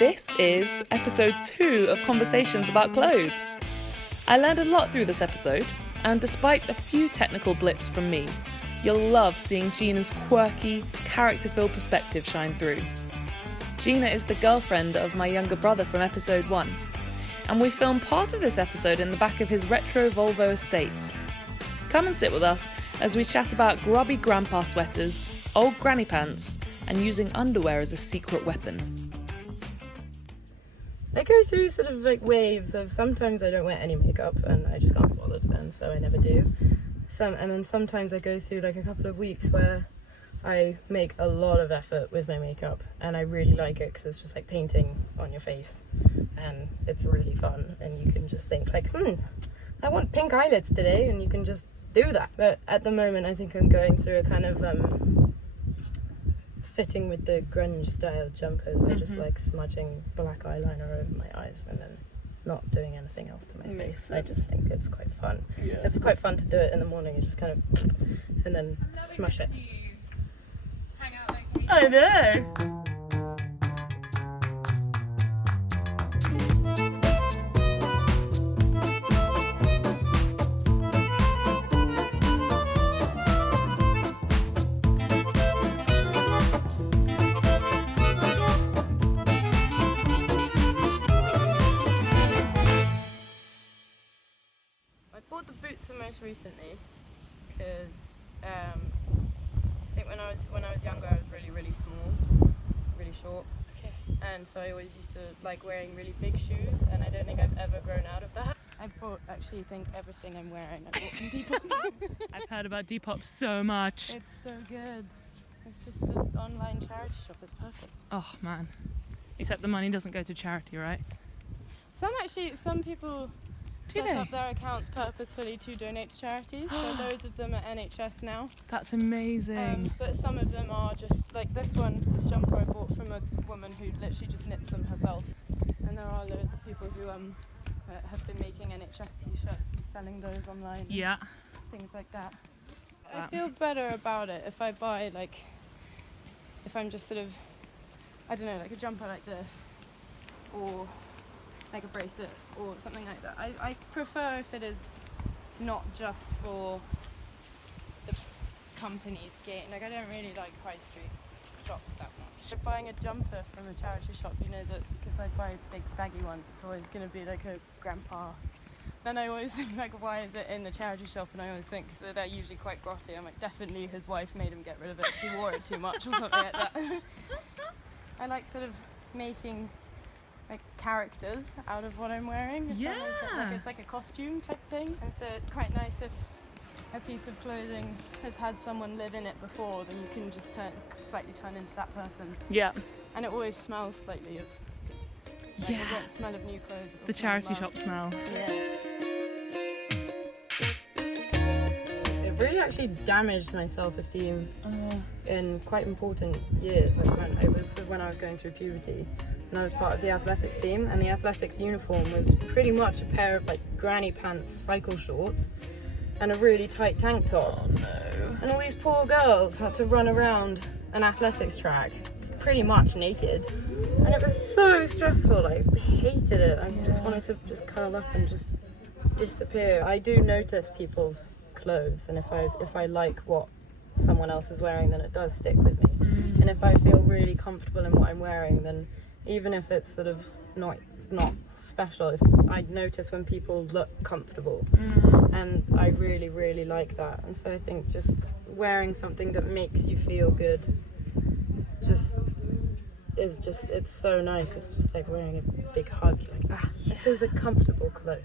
This is episode 2 of Conversations About Clothes. I learned a lot through this episode, and despite a few technical blips from me, you'll love seeing Gina's quirky, character-filled perspective shine through. Gina is the girlfriend of my younger brother from episode 1, and we filmed part of this episode in the back of his retro Volvo estate. Come and sit with us as we chat about grubby grandpa sweaters, old granny pants, and using underwear as a secret weapon. I go through sort of like waves of sometimes I don't wear any makeup and I just can't be bothered then, so I never do. And then sometimes I go through like a couple of weeks where I make a lot of effort with my makeup and I really like it because it's just like painting on your face and it's really fun and you can just think like, I want pink eyelids today, and you can just do that. But at the moment I think I'm going through a kind of fitting with the grunge style jumpers. I just like smudging black eyeliner over my eyes and then not doing anything else to my face. I just think it's quite fun. Yeah. It's quite fun to do it in the morning. You just kind of and then smush it. I know. Most recently because I think when I was younger I was really small, really short, and so I always used to like wearing really big shoes, and I don't think I've ever grown out of that. I actually think everything I'm wearing I bought from Depop. I've heard about Depop so much. It's so good. It's just an online charity shop. It's perfect. Oh man, except the money doesn't go to charity, right? Some people set up their accounts purposefully to donate to charities, so those of them are NHS now. That's amazing. But some of them are just like this jumper I bought from a woman who literally just knits them herself. And there are loads of people who have been making NHS t-shirts and selling those online. Yeah. Things like that. I feel better about it if I buy if I'm just sort of, I don't know, like a jumper like this, or like a bracelet or something like that. I prefer if it is not just for the company's gain. Like, I don't really like high street shops that much. If buying a jumper from a charity shop, you know that because I buy big baggy ones, it's always going to be like a grandpa. Then I always think like, why is it in the charity shop? And I always think so they're usually quite grotty. I'm like, definitely his wife made him get rid of it because he wore it too much or something like that. I like sort of making like characters out of what I'm wearing. It's like a costume type thing, and so it's quite nice if a piece of clothing has had someone live in it before, then you can just slightly turn into that person. Yeah. And it always smells slightly of it won't smell of new clothes. The charity shop smell. Yeah. It really actually damaged my self-esteem in quite important years. Like when I was going through puberty. And I was part of the athletics team, and the athletics uniform was pretty much a pair of like granny pants cycle shorts and a really tight tank top. Oh no. And all these poor girls had to run around an athletics track pretty much naked. And it was so stressful. I hated it. I just wanted to just curl up and just disappear. I do notice people's clothes, and if I like what someone else is wearing, then it does stick with me. And if I feel really comfortable in what I'm wearing, then even if it's sort of not special, if I notice when people look comfortable, and I really like that. And so I think just wearing something that makes you feel good it's so nice. It's just like wearing a big hug. You're like, this is a comfortable cloth.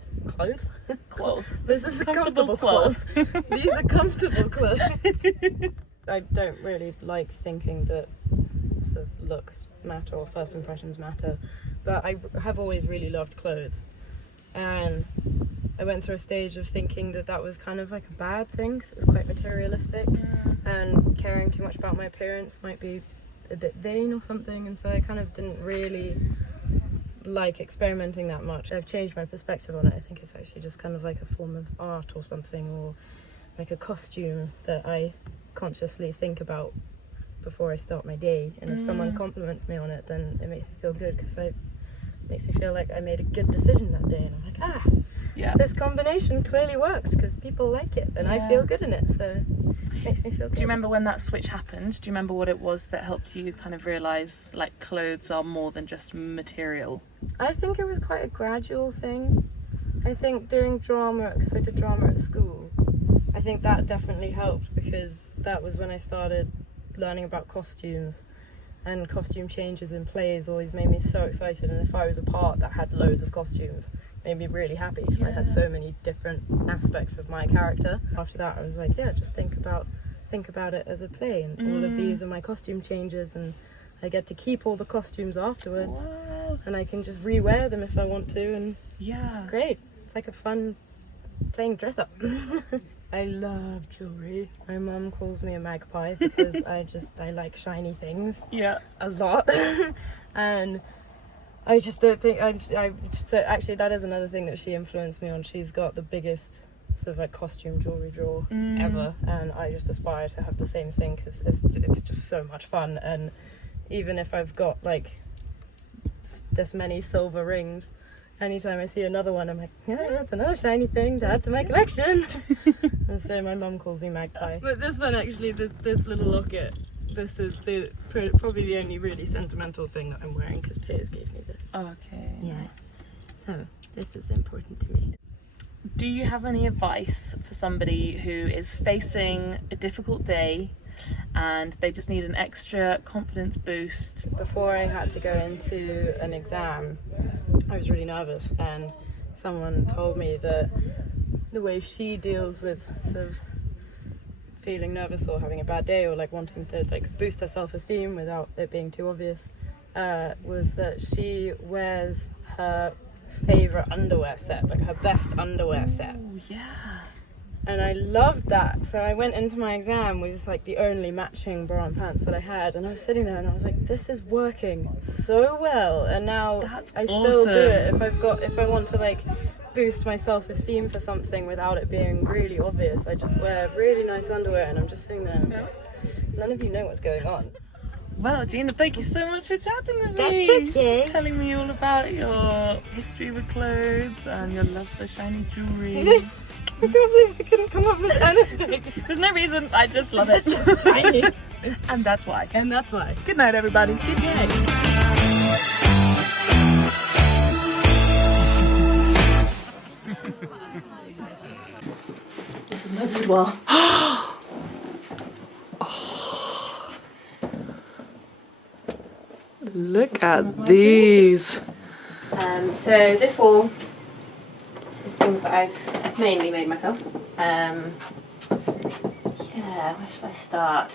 This is a comfortable cloth. These are comfortable clothes. I don't really like thinking that sort of looks matter or first impressions matter, but I have always really loved clothes, and I went through a stage of thinking that was kind of like a bad thing because it was quite materialistic, and caring too much about my appearance might be a bit vain or something, and so I kind of didn't really like experimenting that much. I've changed my perspective on it. I think it's actually just kind of like a form of art or something, or like a costume that I consciously think about before I start my day, and if someone compliments me on it, then it makes me feel good, because it makes me feel like I made a good decision that day, and I'm like, this combination clearly works because people like it, and I feel good in it, so it makes me feel good. Do you remember when that switch happened? Do you remember what it was that helped you kind of realise like clothes are more than just material? I think it was quite a gradual thing. I think doing drama, because I did drama at school, I think that definitely helped, because that was when I started learning about costumes, and costume changes in plays always made me so excited, and if I was a part that had loads of costumes, it made me really happy, because I had so many different aspects of my character. After that I was like, just think about it as a play, and all of these are my costume changes, and I get to keep all the costumes afterwards. Wow. And I can just re-wear them if I want to, and it's great. It's like a fun playing dress up. I love jewellery. My mum calls me a magpie because I like shiny things a lot. And I just don't think so actually that is another thing that she influenced me on. She's got the biggest sort of like costume jewellery drawer ever, and I just aspire to have the same thing, because it's just so much fun. And even if I've got like this many silver rings, anytime I see another one, I'm like, that's another shiny thing to add to my collection. And so my mum calls me magpie. But this one, actually, this little locket, this is probably the only really sentimental thing that I'm wearing, because Piers gave me this. Okay. Yes. So this is important to me. Do you have any advice for somebody who is facing a difficult day and they just need an extra confidence boost? Before I had to go into an exam, I was really nervous, and someone told me that the way she deals with sort of feeling nervous or having a bad day, or like wanting to like boost her self-esteem without it being too obvious, was that she wears her favourite underwear set, like her best underwear set. Oh, yeah. And I loved that, so I went into my exam with like the only matching bra and pants that I had, and I was sitting there and I was like, this is working so well. And now I still do it if I want to like boost my self-esteem for something without it being really obvious. I just wear really nice underwear, and I'm just sitting there and I'm like, none of you know what's going on. Well, Gina, thank you so much for chatting with me. That's okay. Telling me all about your history with clothes and your love for shiny jewellery. I can't believe I couldn't come up with anything. There's no reason, I just love it. It's just shiny. And that's why. And that's why. Good night, everybody. Good night. This is my boudoir. Look at these. So this wall is things that I've mainly made myself. Yeah, where should I start?